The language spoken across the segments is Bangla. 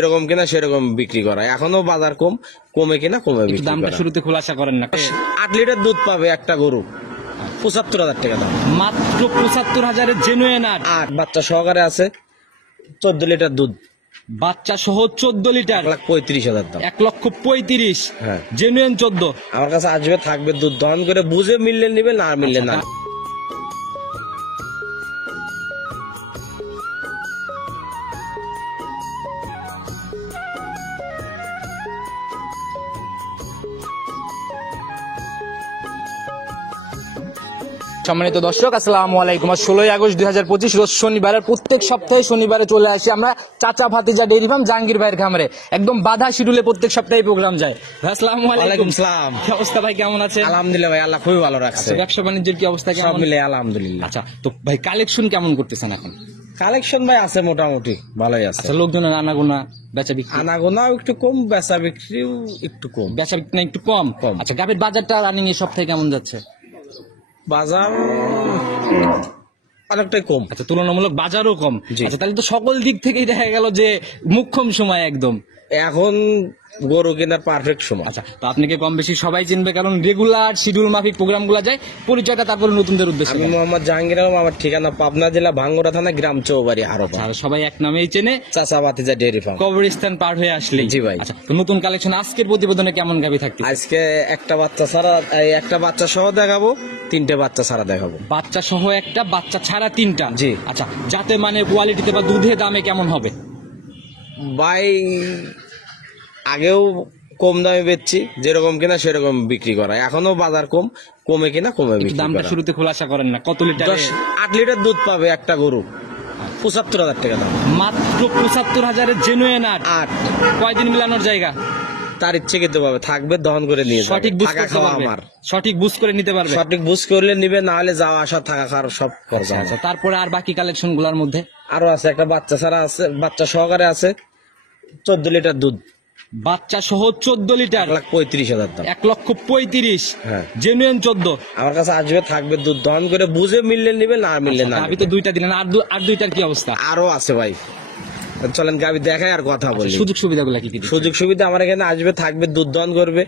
এরকম কিনা সেরকম বিক্রি করা, এখনো বাজার কমে কিনা কমে বিক্রি দামটা করা। শুরুতে খোলাসা করেন না। 8 লিটার দুধ পাবে একটা গরু, 75,000 টাকা দাম। মাত্র 75,000-এর জেনুইন আর বাচ্চা সহকারে আছে 14 লিটার দুধ, বাচ্চা সহ 14 লিটার, 1,35,000 দাম। 1,35,000 হ্যাঁ। জেনুইন 14। আমার কাছে আসবে, থাকবে, দুধ দহন করে বুঝে মিললে নিবে, না মিললে না। সম্মানিত দর্শক, আসসালামু আলাইকুম। 16 আগস্ট 2025 রোজ শনিবারের প্রত্যেক সপ্তাহে শনিবারে চলে আসি আমরা চাচা ভাতিজা ডেইরি ফার্ম জাহাঙ্গীর ভাইয়ের খামারে। একদম বাধা শিডিউলে প্রত্যেক সপ্তাহে প্রোগ্রাম যায়। ভাই আসসালামু আলাইকুম। ওয়ালাইকুম সালাম। কি অবস্থা ভাই, কেমন আছেন? আলহামদুলিল্লাহ ভাই, আল্লাহ খুবই ভালো রাখছে। ব্যবসা বাণিজ্যের কি অবস্থা, সব কেমন? মিলে আলহামদুলিল্লাহ। আচ্ছা, তো ভাই কালেকশন কেমন করতেছেন এখন? কালেকশন ভাই আছে মোটামুটি ভালোই আছে। আচ্ছা, লোকজনের আনাগোনা বেচা বিক্রি? আনাগোনাও একটু কম, বেচা বিক্রিও একটু কম। বেচা বিক্রি একটু কম। কম। আচ্ছা, গাভীর বাজারটা রানিং এই সপ্তাহে কেমন যাচ্ছে? বাজার অনেকটাই কম। আচ্ছা, তুলনামূলক বাজারও কম। জি। আচ্ছা, তাহলে তো সকল দিক থেকেই দেখা গেল যে মুখ্যম সময় একদম। এখন গরু কেনার পারফেক্ট সময়। আচ্ছা, তো আপনাকে কম বেশি সবাই চিনবে, কারণ রেগুলার শিডিউল মাফিক প্রোগ্রামগুলো যায়। পরিচয়টা তারপরে নতুনদের উদ্দেশ্যে আমি বলেন। মোহাম্মদ জাহাঙ্গীর আলম, আমার ঠিকানা পাবনা জেলা ভাঙ্গুড়া থানা, গ্রাম চৌবাড়ি আরো। আর সবাই এক নামেই চেনে, চাচা ভাতিজা ডেইরি ফার্ম। কবরস্থান পার হয়ে আসলে। জি ভাই। আচ্ছা, তো নতুন কালেকশন আজকের প্রতিবেদনে কেমন গাভী থাকবে? আজকে একটা বাচ্চা সহ দেখাবো, 3টে বাচ্চা ছাড়া দেখাবো। বাচ্চা সহ একটা, বাচ্চা ছাড়া 3টা। জি। আচ্চা, যাতে মানে কোয়ালিটিতে বা দুধে দামে কেমন হবে? ভাই আগেও কম দামে বেচছি, যেরকম কিনা সেরকম বিক্রি করা, এখনো বাজার কমে কিনা কমে একটু বিক্রি দামটা করা। শুরুতে খোলাসা করেন না, কত লিটার? 8 লিটার দুধ পাবে একটা গরু, 75,000 টাকা দাম। মাত্র 75,000-এর জেনুইন। আর কয়দিন মিলানোর জায়গা? তার ইচ্ছে কিন্তু পাবে, থাকবে, দহন করে নিয়ে যাবে। সঠিক বুঝ থাকা করতে খাওয়া পারবে, আমার। সঠিক বুঝ করে নিতে পারবে। সঠিক বুঝ করলে নিবে, না হলে যাওয়া আসা থাকা খাওয়ার সব খরচ আচ্ছা, আমার। আচ্ছা, তারপরে আর বাকি কালেকশন গুলার মধ্যে আরো আছে, একটা বাচ্চা ছাড়া আছে, বাচ্চা সহকারে আছে 14 লিটার দুধ, বাচ্চা সহ 14 লিটার, 1,35,000 দাম। 1,35,000 হ্যাঁ। জেনুইন 14। আমার কাছে আসবে, থাকবে, দুধ দহন করে বুঝে মিললে নিবে, না মিললে না আমি তো নিবে। 2টা দিলেন, আর 2টার কি অবস্থা? আরো আছে ভাই, চলেন গাবি দেখাই আর কথা বলি। সুযোগ সুবিধাগুলো কি কি দিচ্ছে? সুযোগ সুবিধা আমার এখানে আসবে, থাকবে, দুধ দহন করবে,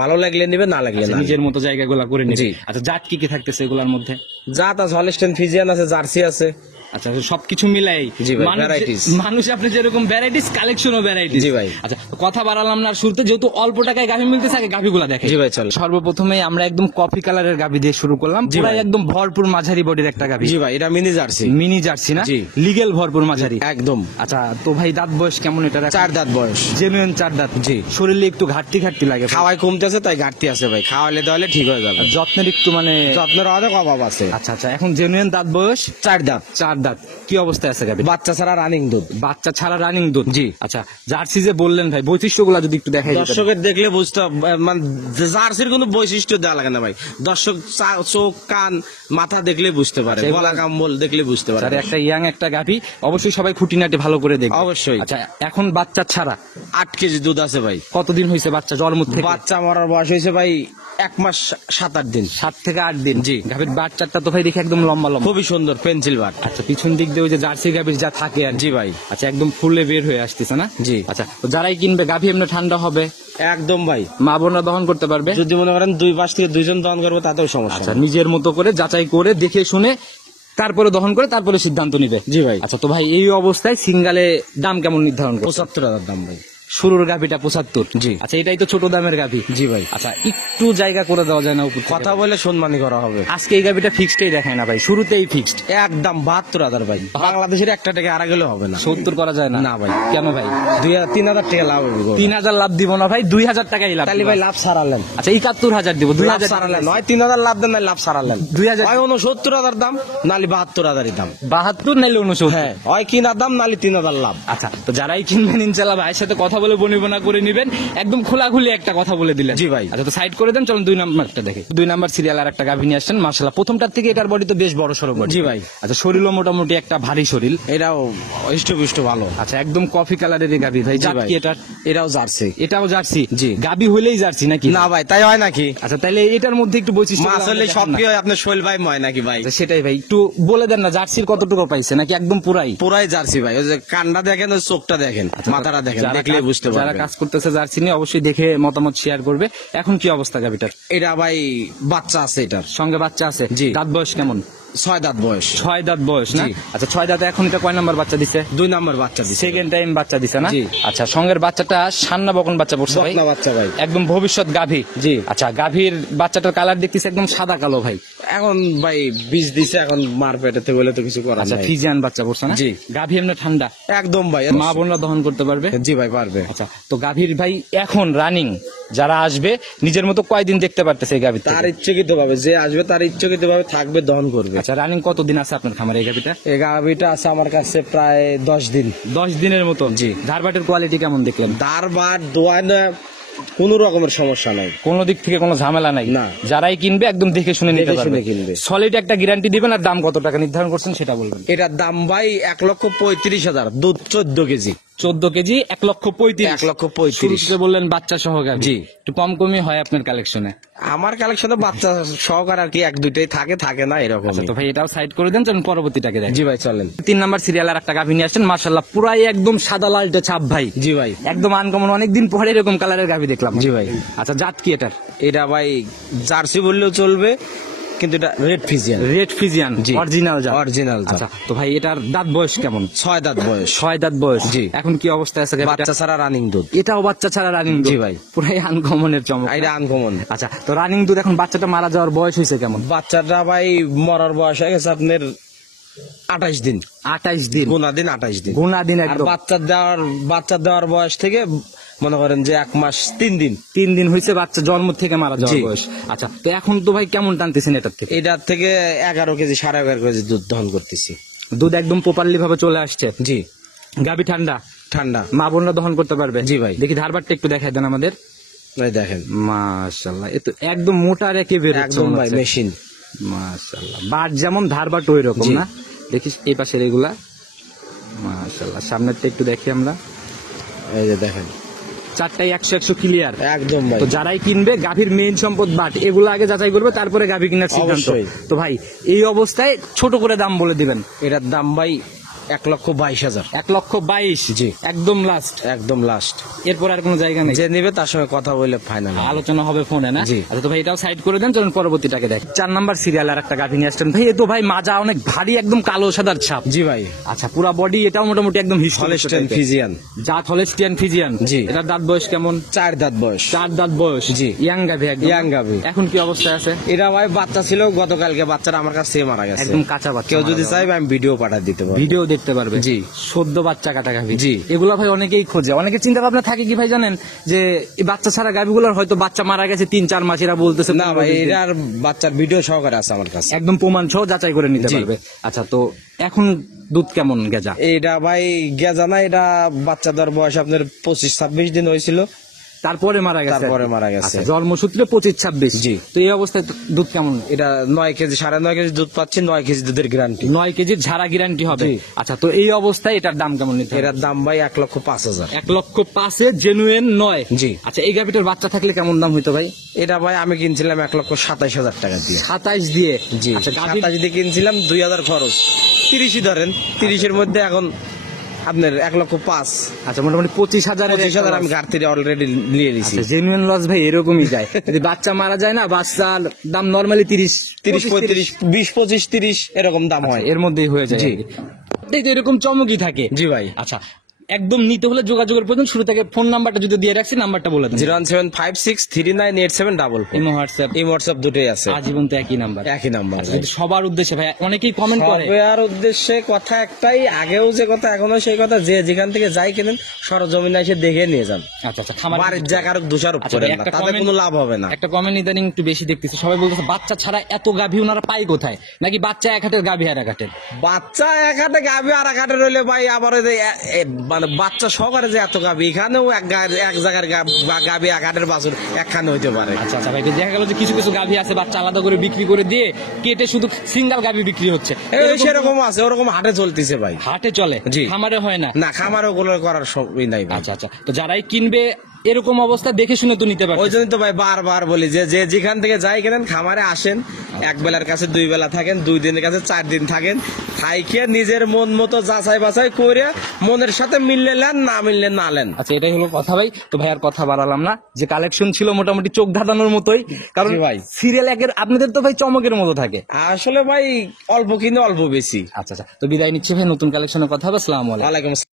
ভালো লাগলে নিবে, না লাগলে না। নিজের মতো জায়গাগুলো করে নিবে। জি। আচ্ছা, জাত কি কি থাকতেছে এগুলোর মধ্যে? জাত আছে, হলস্টেইন ফ্রিজিয়ান আছে, জার্সি আছে। আচ্ছা, সবকিছু মিলাই জি ভাই, varieties। মানুষ আপনি যেরকম ভ্যারাইটিস, কালেকশনও ভ্যারাইটিস। জি ভাই। আচ্ছা, তো কথা বাড়ালাম না, আর শুরুতে যেহেতু অল্প টাকায় গাভী মিলতেছে, আগে গাভীগুলা দেখে। জি ভাই, চলো। সর্বপ্রথমে আমরা একদম কফি কালারের গাভী দিয়ে শুরু করলাম। জি পুরাই ভাই। একদম ভরপুর মাঝারি বডির একটা গাভী। জি ভাই, এটা মিনি জার্সি, মিনি জার্সি না? জি। লিগেল ভরপুর মাঝারি একদম। আচ্ছা, তো ভাই দাঁত বয়স কেমন এটা? 4 দাঁত বয়স। জেনুইন 4 দাঁত। জি। শরীরে একটু ঘাটতি লাগে। খাওয়াই কমতেছে, তাই ঘাটতি আছে ভাই, খাওয়ালে দেওয়ালে ঠিক হয়ে যাবে। যত্নের একটু মানে যত্নের অনেক অভাব আছে। আচ্ছা, আচ্ছা, এখন জেনুইন দাঁত বয়স 4 দাঁত, 4 দাঁত। কি অবস্থায় আছে গাভী? বাচ্চা ছাড়া রানিং দুধ। বাচ্চা ছাড়া রানিং দুধ। জি। আচ্ছা, জার্সি যে বললেন ভাই, বৈশিষ্ট্যগুলো যদি একটু দেখাই দিতেন। দর্শকের দেখলে বুঝতে, মানে জার্সির কোনো বৈশিষ্ট্য দেওয়া লাগে না ভাই, দর্শক চোখ, কান, মাথা দেখলে বুঝতে পারে, আচ্ছা, গলা কম্বল দেখলে বুঝতে পারে। স্যার, একটা ইয়াং একটা গাভী, অবশ্যই সবাই খুঁটিনাটি ভালো করে দেখবে। অবশ্যই। আচ্ছা, এখন বাচ্চা ছাড়া 8 কেজি দুধ আছে ভাই। কতদিন হয়েছে বাচ্চা জন্ম থেকে? বাচ্চা মরার বয়স হয়েছে ভাই 1 মাস 7-8 দিন। 7 থেকে 8 দিন। জি। গাভীর বাচ্চাটা তো ভাই দেখে একদম লম্বা লম্বা, খুবই সুন্দর, পেন্সিল বাট। আচ্ছা, পিছন দিক দিয়ে ওই যে জার্সি গাভীর যা থাকে আর কি। জি ভাই। আচ্ছা, একদম ফুলে বের হয়ে আসতেছে না? জি। আচ্ছা, তো যারাই কিনবে গাভী এমনি ঠান্ডা হবে, একদম ভাই, মা বোনরা দহন করতে পারবে। যদি মনে করেন 2 পাশ থেকে 2 জন দহন করবে, তাতেও সমস্যা আচ্ছা, নেই। নিজের মতো করে যাচাই করে দেখে শুনে তারপরে দহন করে তারপরে সিদ্ধান্ত নিবে। জি ভাই। আচ্ছা, তো ভাই এই অবস্থায় সিঙ্গালে দাম কেমন নির্ধারণ করছে? 75,000 দাম ভাই। শুরুর গাভীটা 75। জি। আচ্ছা, এটাই তো ছোট দামের গাভী। জি ভাই। আচ্ছা, একটু জায়গা করে দেওয়া যায় না উপর থেকে? কথা বলে সম্মানী করা হবে। আজকে এই গাভীটা ফিক্সডই দেখায় না ভাই, শুরুতেই ফিক্সড। একদম 72,000 ভাই। বাংলাদেশের একটা টাকা আর গেলে হবে না। 70 করা যায় না? না ভাই। কেন ভাই? 3,000 টাকা লাভ হবে গো। 3,000 লাভ দিব না ভাই, 2,000 টাকাই লাভ। তাহলে ভাই লাভ সারালেন। আচ্ছা, 71,000 দিব, লাভ 2,000 সারালেন, হয় 3,000 লাভ দেন, নাই লাভ সারালেন। 2,000 হয় 69,000 দাম, নালি 72,000 দাম। 72 নাইলে 69। হ্যাঁ, হয় কিনার দাম, নালি 3,000 লাভ। আচ্ছা, তো যারাই কিনবেন ইনশাল্লাহ ভাইয়ের সাথে কথা বলে বনিবনা করে নিবেন, একদম খোলাখুলি একটা কথা বলে দিলেন। জি ভাই। আচ্ছা তো সাইড করে দেন, চলুন 2 নাম্বারটা দেখে। 2 নাম্বার সিরিয়াল আর একটা গাভী নিয়ে আসছেন, মাশাআল্লাহ প্রথমটার থেকে এটার বডি তো বেশ বড় সড়ো বডি। জি ভাই। আচ্ছা শরীরও মোটামুটি একটা ভারী শরীর। এটাও হৃষ্টপুষ্ট ভালো। আচ্ছা একদম কফি কালারের গাভী ভাই, জি জাত ভাই। কি এটার? এটাও জার্সি। এটাও জার্সি। জি। গাভী হইলেই জার্সি নাকি? না ভাই, তাই হয় নাকি? আচ্ছা তাহলে এটার মধ্যে একটু বৈশিষ্ট্য মাছ হলে সব কি হয় আপনার শৈল ভাই ময় নাকি ভাই? আচ্ছা, সেটাই ভাই একটু বলে দেন না, জার্সির কতটুকু পাইছে নাকি একদম পুরাই? পুরাই জার্সি ভাই। ওই যে কান্ডা দেখেন, ওই চোখটা দেখেন, মাথাটা দেখেন, যারা দেখলে কাজ- বুঝতে যারা পারবেন। কাজ করতেছে জার্সি নিয়ে অবশ্যই দেখে মতামত শেয়ার করবে। এখন কি অবস্থা গাভীটার? এটা ভাই বাচ্চা আছে এটার, সঙ্গে বাচ্চা আছে? জি। দাঁত বয়স কেমন? 6 দাঁত বয়স। 6 দাঁত বয়স না? জি। আচ্ছা 6 দাঁতে এখন এটা কয় নাম্বার বাচ্চা দিছে? 2 নাম্বার বাচ্চা দিছে। সেকেন্ড টাইম বাচ্চা দিছে না? জি। আচ্ছা সঙ্গের বাচ্চাটা সান্না বকন বাচ্চা পড়ছে ভাই? বকনা বাচ্চা ভাই। একদম ভবিষ্যৎ গাভী। জি। আচ্ছা গাভীর বাচ্চাটার কালার দেখতেছি একদম সাদা কালো ভাই। এখন ভাই বীজ দিছে, এখন মার পেটেতে বলে তো কিছু করার আচ্ছা নাই। ফিজিয়ান বাচ্চা পড়ছে না? জি। গাভী এমনি ঠান্ডা, একদম ভাই। মা বোনরা দহন করতে পারবে? জি ভাই পারবে। আচ্ছা তো গাভীর ভাই এখন রানিং যারা আসবে নিজের মতো কয়দিন দেখতে পারতেছে এই গাভীর? তার ইচ্ছাকৃত ভাবে যে আসবে, তার ইচ্ছাকৃত ভাবে থাকবে, দহন করবে। আচ্ছা রানিং কতদিন আছে আপনার খামারে এই গাভীটা? এই গাভিটা আছে আমার কাছে প্রায় 10 দিন। 10 দিনের মতো। জি। ধারবাটের কোয়ালিটি কেমন দেখলেন? দার বার দোয়ায় না, কোনো রকমের সমস্যা নাই। কোন দিক থেকে কোনো ঝামেলা নাই? না। যারাই কিনবে একদম দেখে শুনে নিতে দেখে পারবে। শুনে কিনবে। সলিড একটা গ্যারান্টি দিবেন। আর দাম কত টাকা নির্ধারণ করছেন সেটা বলবেন। এটার দাম ভাই 1,35,000, দুধ 14 কেজি। 14 কেজি 1,35,000। 1,35,000 শুরুতে বললেন বাচ্চা সহ গাভী। জি। একটু কম কমই হয় আপনার কালেকশনে। আমার কালেকশনে বাচ্চা সহকার আর কি 1-2টাই থাকে, থাকে না এরকম। আচ্ছা তো ভাই এটাও সাইড করে দেন, চলুন পরবর্তীটাকে দেখেন। জি ভাই চলেন। 3 নাম্বার সিরিয়াল আর একটা গাভী নিয়ে আসছেন, মাশাআল্লাহ পুরাই একদম সাদা লালটে ছাপ ভাই। জি ভাই। একদম আনকমন, অনেকদিন পরে এরকম কালারের গাভী দেখলাম। জি ভাই। আচ্ছা জাত কি এটার? এটা ভাই জার্সি বললেও চলবে, কিন্তু এটা রেড ফিজিয়ান। রেড ফিজিয়ান জি। অরিজিনাল জাত। অরিজিনাল জাত। আচ্ছা তো ভাই এটার দাঁত বয়স কেমন? 6 দাঁত বয়স। 6 দাঁত বয়স। জি। এখন কি অবস্থা আছে গাভীটার? বাচ্চা ছাড়া রানিং দুধ। এটাও বাচ্চা ছাড়া রানিং? জি ভাই। পুরাই আনকমনের চমক। এটা আনকমন। আচ্ছা তো রানিং দুধ, এখন বাচ্চাটা মারা যাওয়ার বয়স হয়েছে কেমন? বাচ্চাটা ভাই মরার বয়স হয়ে গেছে আপনার 28 দিন। 28 দিন। গুনা দিন 28 দিন। গুনা দিন আর একদম। বাচ্চা দেওয়ার বয়স থেকে মনে করেন যে 1 মাস 3 দিন। 3 দিন হয়েছে বাচ্চা জন্ম থেকে মারা যাওয়ার জি। বয়স। আচ্ছা তো এখন তো ভাই কেমন টানতেছেন এটার থেকে? এটার থেকে 11 কেজি 11.5 কেজি দুধ দহন করতেছি। দুধ একদম প্রপারলি ভাবে চলে আসছে। জি। গাভী ঠান্ডা, ঠান্ডা। মা বোনরা দহন করতে পারবে? জি ভাই। দেখি ধারবারটা একটু দেখাই দেন আমাদের। এই দেখেন মাশাআল্লাহ এ তো একদম মোটা রেখে বেরোচ্ছে একদম মনে ভাই হচ্ছে। মেশিন। মাশাআল্লাহ বাট যেমন ধারবাট ওই রকম জি। না? দেখিস এই পাশের এগুলা। মাশাআল্লাহ সামনেরটা একটু দেখি আমরা। এই যে দেখেন চারটাই 100 ক্লিয়ার। একদম ভাই। তো যারাই কিনবে গাভীর মেইন সম্পদ বাট, এগুলো আগে যাচাই করবে তারপরে গাভী কেনার সিদ্ধান্ত। অবশ্যই। তো ভাই এই অবস্থায় ছোট করে দাম বলে দিবেন। এটার দাম ভাই 1,22,000। 1,22,000। জি। একদম লাস্ট। একদম লাস্ট। এরপর আর কোনো জায়গা নেই? যে নেবে তার সঙ্গে কথা বলে ফাইনাল। আলোচনা হবে ফোনে না? জি। আচ্ছা তো ভাই এটাও সাইড করে দেন, চলুন পরবর্তীটাকে দেখ। 4 নাম্বার সিরিয়াল আর একটা গাভী নিয়ে আসছেন ভাই। এ তো ভাই মাজা অনেক ভারী, একদম কালো সাদার ছাপ। জি ভাই। আচ্ছা পুরা বডি এটাও মোটামুটি একদম হলস্টেইন ফিজিয়ান। জাত হলস্টিয়ান ফিজিয়ান। জি। এটার দাঁত বয়স কেমন? 4 দাঁত বয়স। 4 দাঁত বয়স। জি। ইয়াং গাভী একদম। ইয়াং গাভী। এখন কি অবস্থায় আছে? এটা ভাই বাচ্চা ছিল গতকালকে, বাচ্চাটা আমার কাছে মারা গেছে। একদম কাঁচা বাচ্চা। কেউ যদি মারা চাই আমি ভিডিও পাঠিয়ে দিতে পারবো। ভিডিও দেখতে পারবে। জি। সদ্য বাচ্চা কাটা গাভী। জি। এগুলা ভাই অনেকেই খোঁজে, অনেকে চিন্তা ভাবনা থাকে কি ভাই জানেন, যে এই বাচ্চা ছাড়া গাভীগুলোর হয়তো বাচ্চা মারা গেছে 3-4 মাস, এরা বলতেছে না ভাই, এটার বাচ্চার ভিডিও সহকারে আছে আমার কাছে। একদম প্রমাণ সহ যাচাই করে নিতে জি। পারবে। আচ্ছা তো এখন দুধ কেমন গেজা? এটা ভাই গেজা না, এটা বাচ্চা দেওয়ার বয়স আপনার 25-26 দিন হয়েছিল, তারপরে মারা গেছে? তারপরে মারা গেছে। আচ্ছা, জন্মসূত্রে 25-26। জি। তো এই অবস্থায় দুধ কেমন? এটা 9 কেজি 9.5 কেজি দুধ পাচ্ছি, 9 কেজি দুধের গ্যারান্টি। 9 কেজির ঝাড়া গ্যারান্টি হবে। জি। আচ্ছা তো এই অবস্থায় এটার দাম কেমন নিতে হবে? এটার দাম ভাই 1,05,000। 1,05,000 জেনুইন নয়? জি। আচ্ছা এই গাভীটার বাচ্চা থাকলে কেমন দাম হইতো ভাই? এটা ভাই আমি কিনছিলাম 1,27,000 টাকা দিয়ে। 27 দিয়ে? জি। আচ্ছা গাভীর 27 দিয়ে কিনছিলাম, 2,000 খরচ, 30ই ধরেন। 30-এর মধ্যে এখন আপনার 1,05,000। আচ্ছা মোটামুটি 25,000 25,000 আমি ঘাট থেকে অলরেডি নিয়ে নিয়েছি। জেনুইন লস ভাই এরকমই যায়। যদি বাচ্চা মারা যায় না, বাচ্চার দাম নরমালি 30, 30-35, 20-25-30 এরকম দাম হয়। এর মধ্যেই হয়ে যায়। জি। এই তো এরকম চমকই থাকে। জি ভাই। আচ্ছা একদম নিতে হলে যোগাযোগের প্রয়োজন। শুরু থেকে ফোন নাম্বারটা যদি দিয়ে রাখছি, নাম্বারটা বলে দেন। 01756398788। ইমো হোয়াটসঅ্যাপ এই হোয়াটসঅ্যাপ দুটোই আছে, আজীবন তো একই নাম্বার। একই নাম্বার। যদি সবার উদ্দেশ্যে ভাই, অনেকেই কমেন্ট করে সবার উদ্দেশ্যে কথা একটাই, আগেও যে কথা এখনো সেই কথা, যে যেখান থেকে যাই কেনেন সরজমিনে এসে দেখে নিয়ে যান। আচ্ছা আচ্ছা খামার বাড়ির জায়গার দোষারোপ আচ্ছা, করেন না, একটা তাতে comment- কোনো লাভ হবে না। একটা কমেন্ট ইদানিং একটু বেশি দেখতেছি, সবাই বলতেছে বাচ্চা ছাড়া এত গাভী ওনারা পাই কোথায়? নাকি বাচ্চা এক হাটের গাভী আর এক হাটের? বাচ্চা এক হাটে গাভী আর এক হাটে রইলে ভাই আবার ওই যে মানে মানে বাচ্চা সহকারে যে এত গাবি, এখানেও এক জায়গার গাবি এক হাটের বাছুর একখানে হইতে পারে। আচ্ছা আচ্ছা ভাই, দেখা গেল যে কিছু কিছু গাভী আছে বাচ্চা আলাদা করে বিক্রি করে দিয়ে কেটে শুধু সিঙ্গেল গাভী বিক্রি হচ্ছে, সেরকম আছে, ওরকম হাটে চলতেছে ভাই। হাটে চলে, জি। খামারে হয় না। না, খামারে ওগুলো করার সবই নাই ভাই। আচ্ছা আচ্ছা, তো যারাই কিনবে এরকম অবস্থা দেখে শুনে তো নিতে পারবে। ওই জন্য তো ভাই বারবার বলি যে যেখান থেকে যাই কেনেন খামারে আসেন, এক বেলার কাছে 2 বেলা থাকেন, 2 দিনের কাছে 4 দিন থাকেন, থাইকে নিজের মন মতো যাচাই বাছাই করে মনের সাথে মিললে নেন, না মিললে না নেন। আচ্ছা, এটাই হলো কথা ভাই। তো ভাই আর কথা বাড়ালাম না, যে কালেকশন ছিল মোটামুটি চোখ ধাঁধানোর মতোই, কারণ জি ভাই। সিরিয়াল একের আপনাদের তো ভাই চমকের মতো থাকে। আসলে ভাই অল্প কিনে অল্প বেশি। আচ্ছা আচ্ছা, তো বিদায় নিচ্ছি ভাই, নতুন কালেকশনের কথা হবে। আসসালামু আলাইকুম। ওয়ালাইকুম আসসালাম।